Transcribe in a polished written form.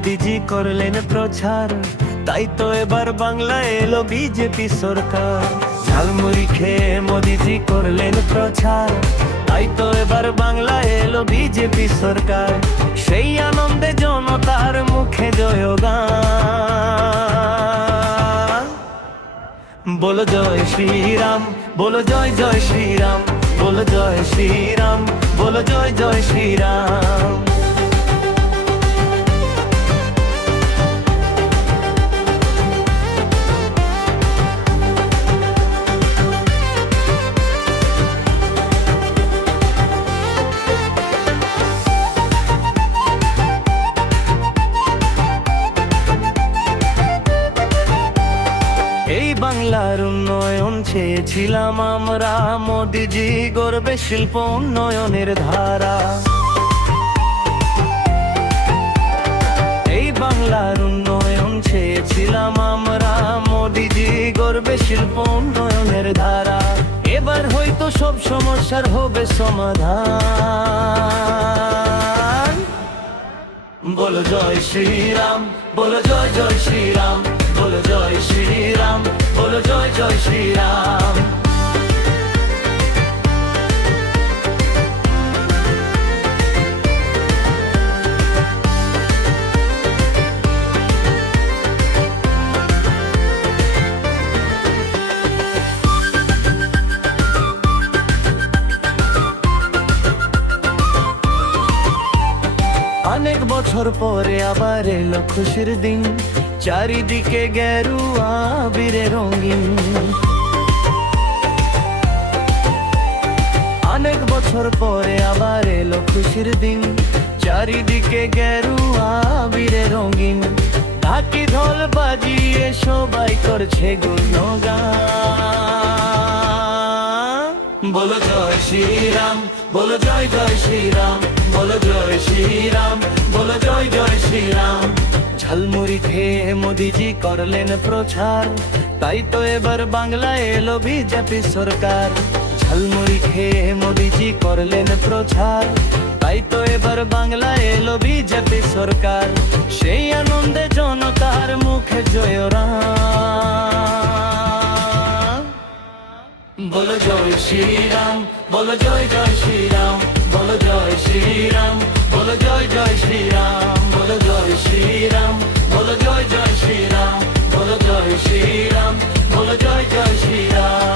মোদিজি করলেন প্রচার, তাই তো এবার বাংলায় এলো বিজেপি সরকার। ঝালমুড়ি খেয়ে মোদিজি করলেন প্রচার, তাই তো এবার বাংলায় এলো বিজেপি সরকার। সেই আনন্দে জনতার মুখে জয়গান। বলো জয় শ্রীরাম, বলো জয় জয় শ্রীরাম, বলো জয় শ্রীরাম, বলো জয় জয় শ্রীরাম। এই বাংলার উন্নয়ন চেয়েছিলাম আমরা, মোদিজি গড়বে শিল্প উন্নয়নের ধারা। এই বাংলার উন্নয়ন চেয়েছিলাম আমরা, মোদিজি গড়বে শিল্প উন্নয়নের ধারা। এবার হয়তো সব সমস্যার হবে সমাধান। বলো জয় শ্রীরাম, বলো জয় জয় শ্রীরাম, বলো জয় শ্রীরাম, বলো জয় জয় শ্রীরাম। অনেক বছর পরে আবার এলো খুশির দিন, চারিদিকে গেরুয়া আবিরে রঙিন। অনেক বছর পরে আবার এলো খুশির দিন, চারিদিকে গেরুয়া আবিরে রঙিন। ঢাকি ঢোল বাজিয়ে সবাই করছে গুণগান। বলো জয় শ্রীরাম, বলো জয় জয় শ্রীরাম, বলো জয় শ্রীরাম, বলো জয় জয় শ্রীরাম। ঝালমুড়ি খেয়ে মোদিজি করলেন প্রচার, তাই তো এবার বাংলায় এলো বিজেপি সরকার। ঝালমুড়ি খেয়ে মোদিজি করলেন প্রচার, তাই তো এবার বাংলায় এলো বিজেপি সরকার। সেই আনন্দে জনতার মুখে জয়রাম। বলো জয় শ্রীরাম, বলো জয় জয় শ্রীরাম, বলো জয় শ্রীরাম, বলো জয় জয় শ্রীরাম, বলো জয় শ্রীরাম, বলো জয় জয় শ্রীরাম, বলো জয় শ্রীরাম, বলো জয় জয় শ্রীরাম।